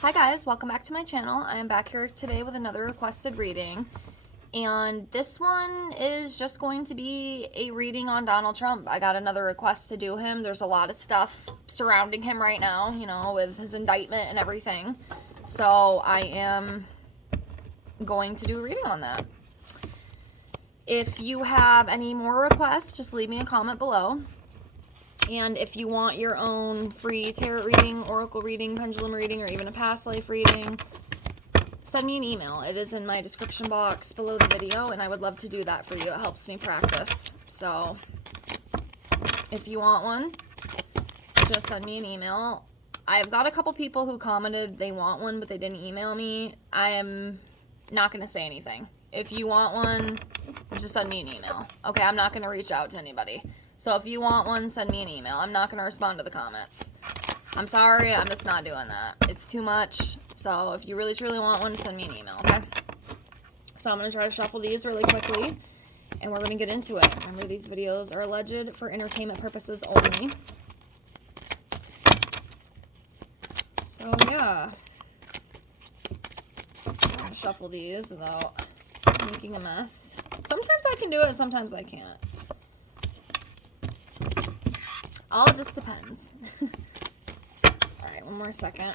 Hi guys, welcome back to my channel. I am back here today with another requested reading, and this one is just going to be a reading on Donald Trump. I got another request to do him. There's a lot of stuff surrounding him right now, you know, with his indictment and everything. So I am going to do a reading on that. If you have any more requests, just leave me a comment below. And if you want your own free tarot reading, oracle reading, pendulum reading, or even a past life reading, send me an email. It is in my description box below the video, and I would love to do that for you. It helps me practice. So if you want one, just send me an email. I've got a couple people who commented they want one, but they didn't email me. I am not going to say anything. If you want one, just send me an email. Okay, I'm not going to reach out to anybody. So if you want one, send me an email. I'm not going to respond to the comments. I'm sorry, I'm just not doing that. It's too much. So if you really truly want one, send me an email, okay? So I'm going to try to shuffle these really quickly, and we're going to get into it. Remember, these videos are alleged for entertainment purposes only. So yeah. I'm going to shuffle these without making a mess. Sometimes I can do it, sometimes I can't. All just depends. Alright, one more second.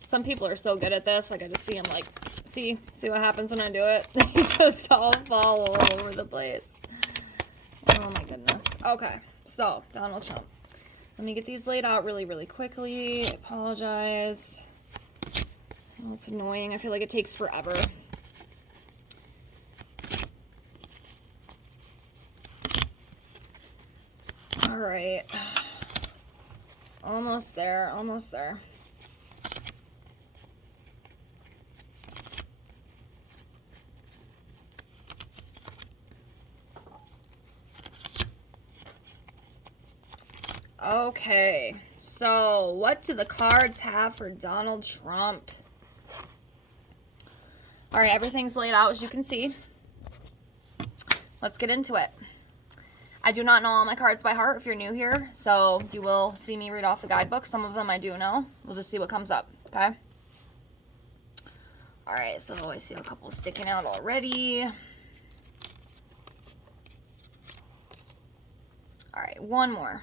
Some people are so good at this. Like, I just see them like, see what happens when I do it? They just all fall all over the place. Oh my goodness. Okay, so Donald Trump. Let me get these laid out really, really quickly. I apologize. Oh, it's annoying. I feel like it takes forever. Alright. Almost there, almost there. Okay, so what do the cards have for Donald Trump? Alright, everything's laid out as you can see. Let's get into it. I do not know all my cards by heart if you're new here, so you will see me read off the guidebook. Some of them I do know. We'll just see what comes up, okay? Alright, so I see a couple sticking out already. Alright, one more.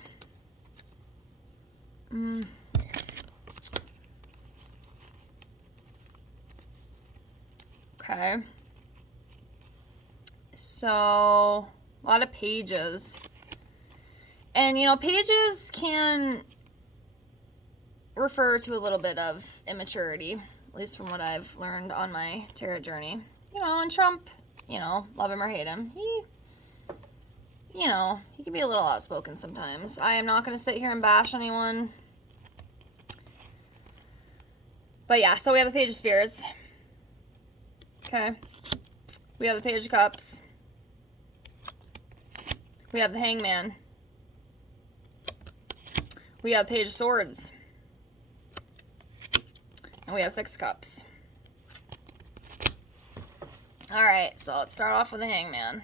Okay. So, a lot of pages. And, you know, pages can refer to a little bit of immaturity, at least from what I've learned on my tarot journey. You know, and Trump, you know, love him or hate him, you know, he can be a little outspoken sometimes. I am not going to sit here and bash anyone. But yeah, so we have the Page of Spears. Okay. We have the Page of Cups. We have the Hangman. We have Page of Swords. And we have Six of Cups. Alright, so let's start off with the Hangman.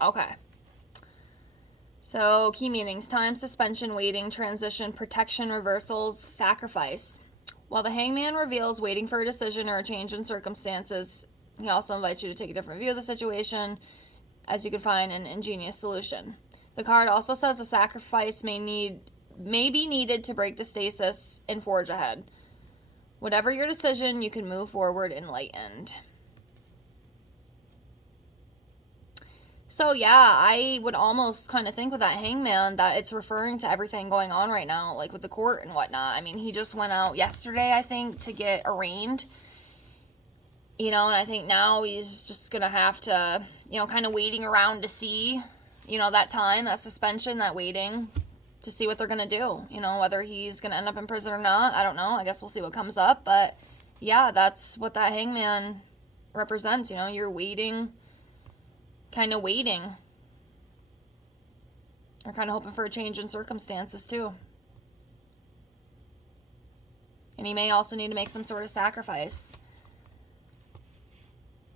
Okay. So, key meanings: time, suspension, waiting, transition, protection, reversals, sacrifice. While the Hangman reveals waiting for a decision or a change in circumstances, he also invites you to take a different view of the situation, as you can find an ingenious solution. The card also says a sacrifice may be needed to break the stasis and forge ahead. Whatever your decision, you can move forward enlightened. So yeah, I would almost kind of think with that Hangman that it's referring to everything going on right now, like with the court and whatnot. I mean, he just went out yesterday, I think, to get arraigned. You know, and I think now he's just going to have to, you know, kind of waiting around to see, you know, that time, that suspension, that waiting to see what they're going to do. You know, whether he's going to end up in prison or not, I don't know. I guess we'll see what comes up. But yeah, that's what that Hangman represents. You know, you're waiting. Kind of waiting. Or kind of hoping for a change in circumstances too. And he may also need to make some sort of sacrifice.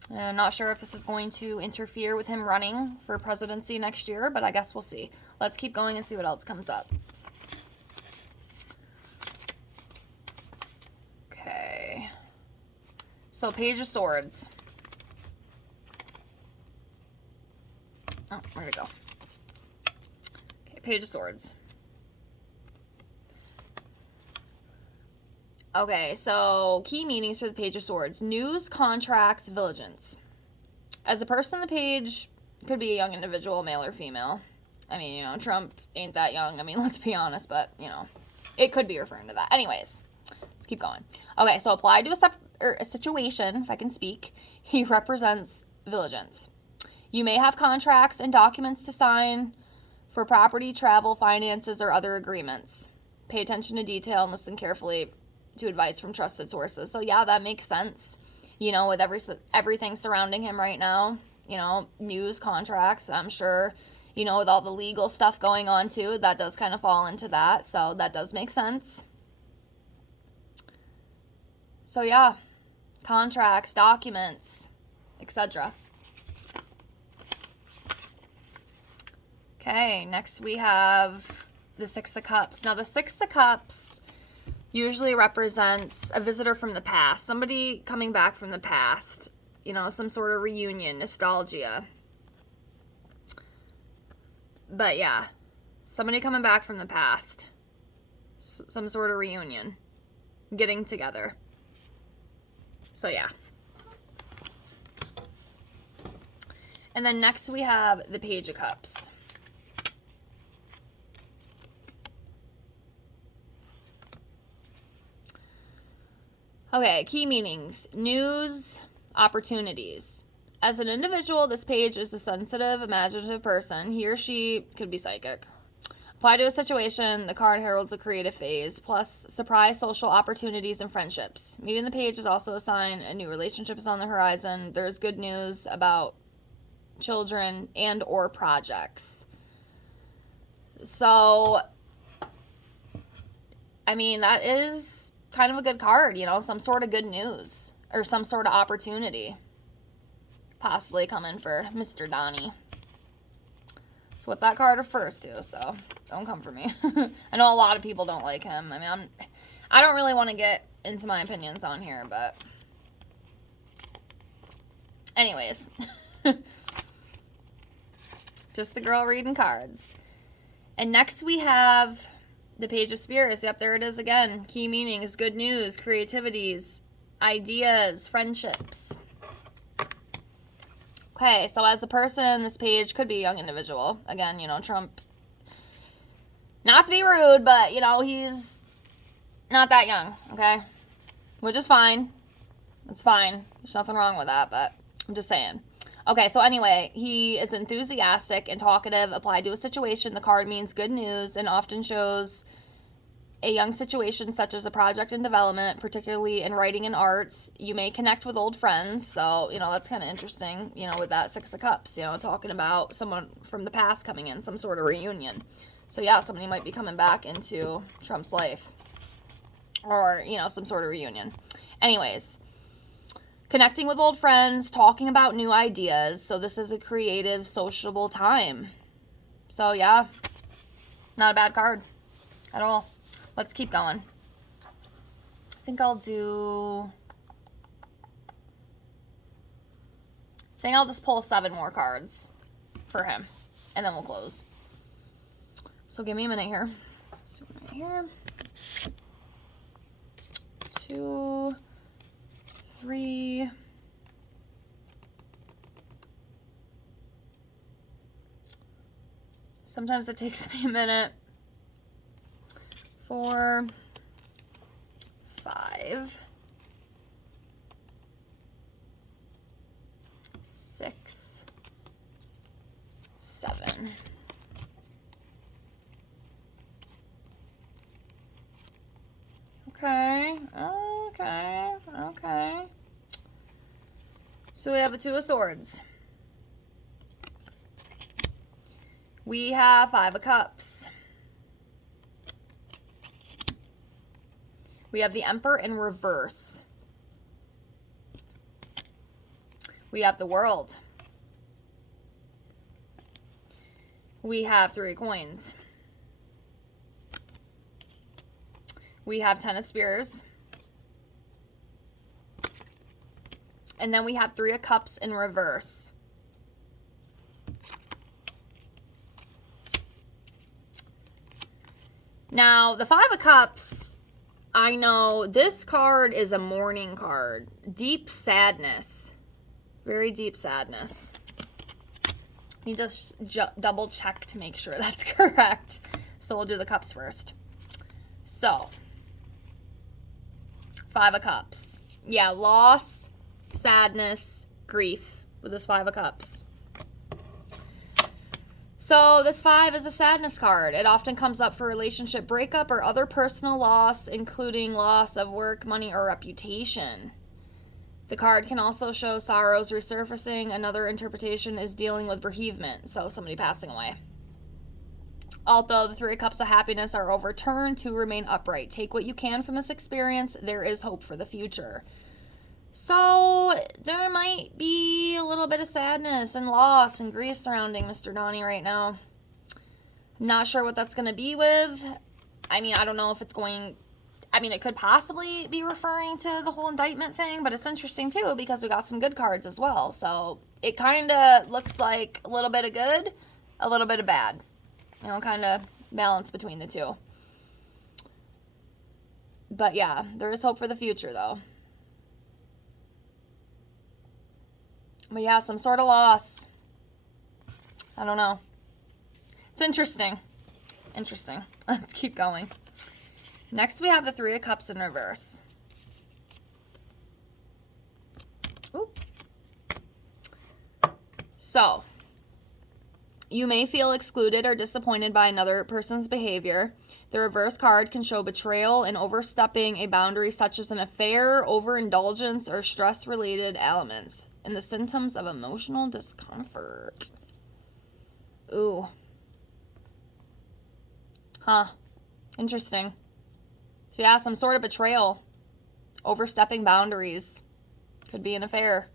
I'm not sure if this is going to interfere with him running for presidency next year, but I guess we'll see. Let's keep going and see what else comes up. Okay. So, Page of Swords. Oh, where'd it go? Okay, Page of Swords. Okay, so key meanings for the Page of Swords. News, contracts, vigilance. As a person, the page could be a young individual, male or female. I mean, you know, Trump ain't that young. I mean, let's be honest, but, you know, it could be referring to that. Anyways, let's keep going. Okay, so applied to a situation, if I can speak, he represents vigilance. You may have contracts and documents to sign for property, travel, finances, or other agreements. Pay attention to detail and listen carefully to advice from trusted sources. So yeah, that makes sense. You know, with everything surrounding him right now, you know, news, contracts, I'm sure, you know, with all the legal stuff going on too, that does kind of fall into that. So that does make sense. So yeah, contracts, documents, etc. Okay, next we have the Six of Cups. Now the Six of Cups usually represents a visitor from the past, somebody coming back from the past, you know, some sort of reunion, nostalgia. But yeah, somebody coming back from the past, some sort of reunion, getting together. So yeah. And then next we have the Page of Cups. Okay, key meanings. News, opportunities. As an individual, this page is a sensitive, imaginative person. He or she could be psychic. Apply to a situation, the card heralds a creative phase, plus surprise social opportunities and friendships. Meeting the page is also a sign a new relationship is on the horizon. There's good news about children and or projects. So, I mean, that is kind of a good card, you know, some sort of good news or some sort of opportunity possibly coming for Mr. Donnie. That's what that card refers to, so don't come for me. I know a lot of people don't like him. I mean, I don't really want to get into my opinions on here, but anyways. Just the girl reading cards. And next we have the Page of Spirits. Yep, there it is again. Key meanings, good news, creativities, ideas, friendships. Okay, so as a person, this page could be a young individual. Again, you know, Trump, not to be rude, but, you know, he's not that young, okay? Which is fine. It's fine. There's nothing wrong with that, but I'm just saying. Okay, so anyway, he is enthusiastic and talkative. Applied to a situation, the card means good news and often shows a young situation such as a project in development, particularly in writing and arts. You may connect with old friends, so, you know, that's kind of interesting, you know, with that Six of Cups, you know, talking about someone from the past coming in, some sort of reunion. So, yeah, somebody might be coming back into Trump's life or, you know, some sort of reunion. Anyways, connecting with old friends, talking about new ideas. So this is a creative, sociable time. So, yeah, not a bad card at all. Let's keep going. I think I'll just pull 7 more cards for him, and then we'll close. So give me a minute here. So right here. 2, 3. Sometimes it takes me a minute. 4, 5, 6, 7. Okay. So we have the Two of Swords. We have 5 of Cups. We have the Emperor in reverse. We have the World. We have 3 of coins. We have 10 of spears. And then we have 3 of cups in reverse. Now, the 5 of cups, I know this card is a mourning card. Deep sadness. Very deep sadness. You just double check to make sure that's correct. So we'll do the cups first. So, 5 of cups. Yeah, loss, sadness, grief with this 5 of cups. So this 5 is a sadness card. It often comes up for relationship breakup or other personal loss, including loss of work, money, or reputation. The card can also show sorrows resurfacing. Another interpretation is dealing with bereavement, so somebody passing away. Although the 3 of cups of happiness are overturned, 2 remain upright. Take what you can from this experience. There is hope for the future. So there might be a little bit of sadness and loss and grief surrounding Mr. Donnie right now. I'm not sure what that's going to be with. I mean, I don't know if it's going... I mean, it could possibly be referring to the whole indictment thing, but it's interesting too because we got some good cards as well. So it kind of looks like a little bit of good, a little bit of bad. You know, kind of balance between the two. But yeah, there is hope for the future though. But yeah, some sort of loss. I don't know. It's interesting. Interesting. Let's keep going. Next, we have the 3 of cups in reverse. Oop. So, you may feel excluded or disappointed by another person's behavior. The reverse card can show betrayal and overstepping a boundary such as an affair, overindulgence, or stress-related elements, and the symptoms of emotional discomfort. Ooh. Huh. Interesting. So yeah, some sort of betrayal. Overstepping boundaries. Could be an affair.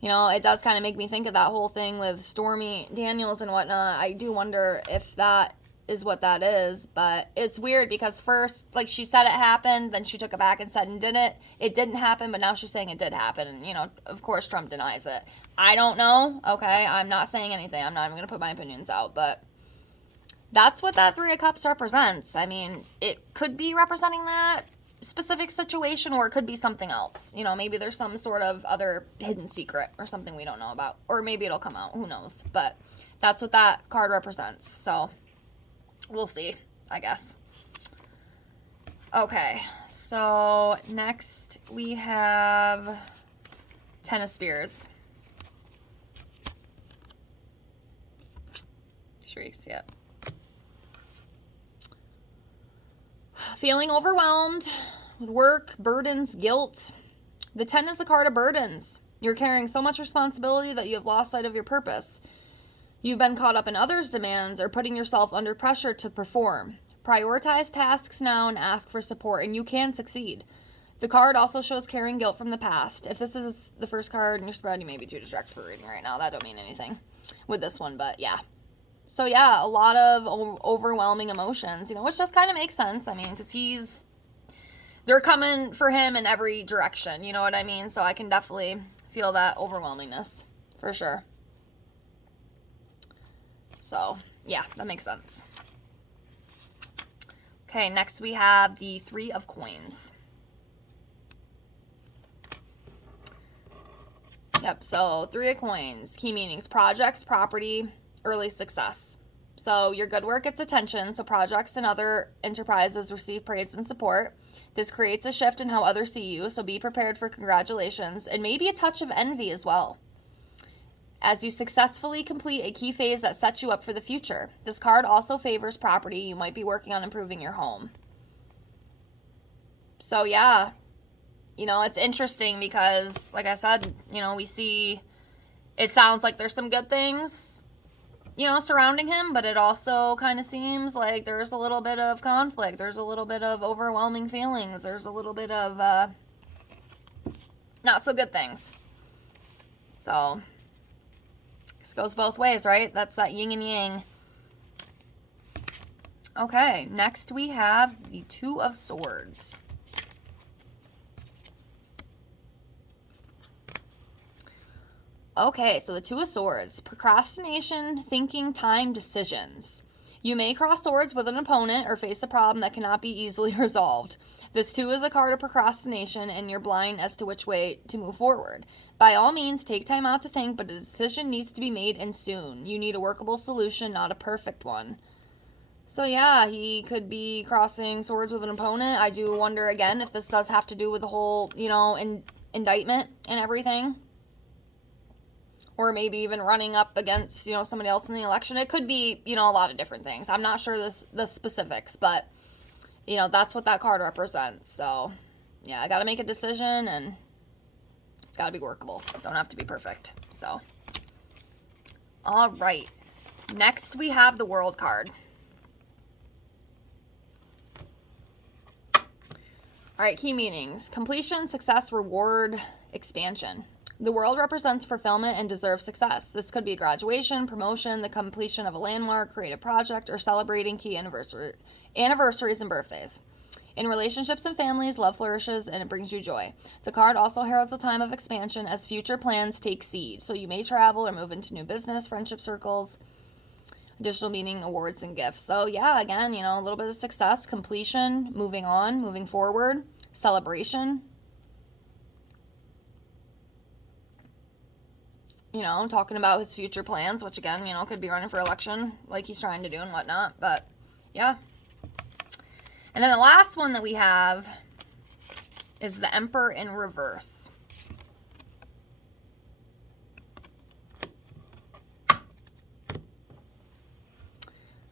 You know, it does kind of make me think of that whole thing with Stormy Daniels and whatnot. I do wonder if that is what that is, but it's weird because first, like, she said it happened, then she took it back and said it didn't happen, but now she's saying it did happen, and, you know, of course Trump denies it. I don't know, okay, I'm not saying anything, I'm not even going to put my opinions out, but that's what that 3 of Cups represents. I mean, it could be representing that specific situation, or it could be something else. You know, maybe there's some sort of other hidden secret or something we don't know about, or maybe it'll come out, who knows, but that's what that card represents, so we'll see, I guess. Okay, so next we have 10 of Spears. Sure you can see it. Feeling overwhelmed with work, burdens, guilt. The 10 is a card of burdens. You're carrying so much responsibility that you have lost sight of your purpose. You've been caught up in others' demands or putting yourself under pressure to perform. Prioritize tasks now and ask for support, and you can succeed. The card also shows carrying guilt from the past. If this is the first card in your spread, you may be too distracted for reading right now. That don't mean anything with this one, but yeah. So yeah, a lot of overwhelming emotions, you know, which just kind of makes sense. I mean, because they're coming for him in every direction, you know what I mean? So I can definitely feel that overwhelmingness for sure. So yeah, that makes sense. Okay, next we have the 3 of Coins. Yep, so 3 of Coins. Key meanings: projects, property, early success. So your good work gets attention, so projects and other enterprises receive praise and support. This creates a shift in how others see you, so be prepared for congratulations and maybe a touch of envy as well, as you successfully complete a key phase that sets you up for the future. This card also favors property. You might be working on improving your home. So yeah, you know, it's interesting because, like I said, you know, we see, it sounds like there's some good things, you know, surrounding him, but it also kind of seems like there's a little bit of conflict. There's a little bit of overwhelming feelings. There's a little bit of not so good things. So, this goes both ways, right? That's that yin and yang. Okay, next we have the Two of Swords. Okay, so the Two of Swords. Procrastination, thinking, time, decisions. You may cross swords with an opponent or face a problem that cannot be easily resolved. This too is a card of procrastination, and you're blind as to which way to move forward. By all means, take time out to think, but a decision needs to be made, and soon. You need a workable solution, not a perfect one. So yeah, he could be crossing swords with an opponent. I do wonder, again, if this does have to do with the whole, indictment and everything. Or maybe even running up against, somebody else in the election. It could be, a lot of different things. I'm not sure the specifics, but, that's what that card represents. So, yeah, I got to make a decision, and it's got to be workable. Don't have to be perfect. So, all right. Next, we have the World card. All right, key meanings. Completion, success, reward, expansion. The World represents fulfillment and deserves success. This could be graduation, promotion, the completion of a landmark, creative project, or celebrating key anniversaries and birthdays. In relationships and families, love flourishes and it brings you joy. The card also heralds a time of expansion as future plans take seed. So you may travel or move into new business, friendship circles, additional meaning, awards, and gifts. So yeah, again, a little bit of success, completion, moving on, moving forward, celebration. Talking about his future plans, which again, could be running for election like he's trying to do and whatnot. But yeah. And then the last one that we have is the Emperor in reverse.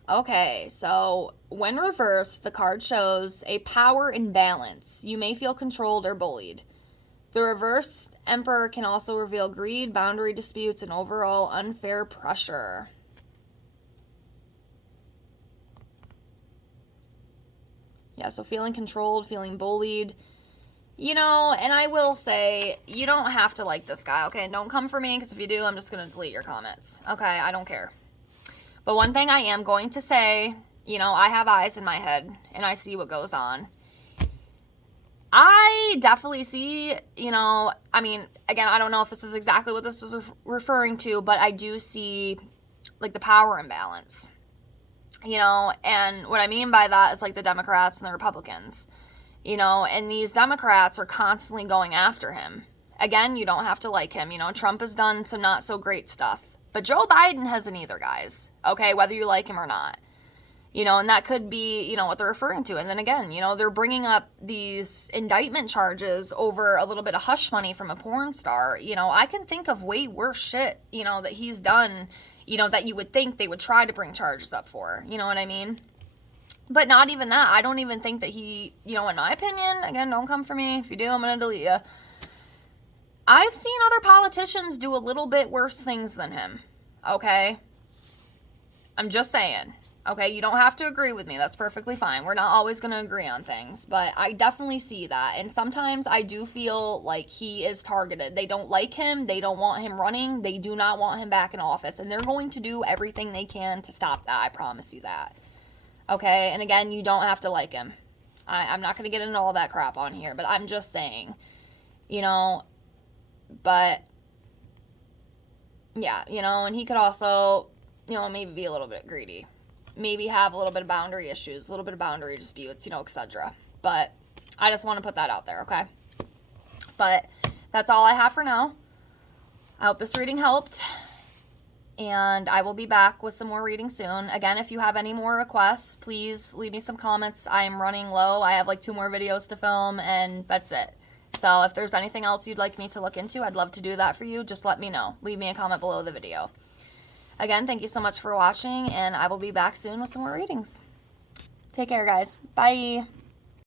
Okay, so when reversed, the card shows a power imbalance. You may feel controlled or bullied. The reversed Emperor can also reveal greed, boundary disputes, and overall unfair pressure. Yeah, so feeling controlled, feeling bullied. And I will say, you don't have to like this guy, okay? Don't come for me, because if you do, I'm just going to delete your comments. Okay, I don't care. But one thing I am going to say, I have eyes in my head, and I see what goes on. I definitely see, again, I don't know if this is exactly what this is referring to, but I do see, like, the power imbalance, and what I mean by that is, like, the Democrats and the Republicans, and these Democrats are constantly going after him. Again, you don't have to like him, Trump has done some not so great stuff, but Joe Biden hasn't either, guys, okay, whether you like him or not. And that could be, what they're referring to. And then again, they're bringing up these indictment charges over a little bit of hush money from a porn star. I can think of way worse shit, that he's done, that you would think they would try to bring charges up for. You know what I mean? But not even that. I don't even think that he, in my opinion, again, don't come for me. If you do, I'm going to delete you. I've seen other politicians do a little bit worse things than him. Okay? I'm just saying. Okay, you don't have to agree with me. That's perfectly fine. We're not always going to agree on things, but I definitely see that. And sometimes I do feel like he is targeted. They don't like him. They don't want him running. They do not want him back in office. And they're going to do everything they can to stop that. I promise you that. Okay, and again, you don't have to like him. I'm not going to get into all that crap on here, but I'm just saying, but yeah, and he could also, maybe be a little bit greedy. Maybe have a little bit of boundary issues, a little bit of boundary disputes, etc. But I just want to put that out there, okay? But that's all I have for now. I hope this reading helped. And I will be back with some more reading soon. Again, if you have any more requests, please leave me some comments. I am running low. I have like 2 more videos to film, and that's it. So if there's anything else you'd like me to look into, I'd love to do that for you. Just let me know. Leave me a comment below the video. Again, thank you so much for watching, and I will be back soon with some more readings. Take care, guys. Bye.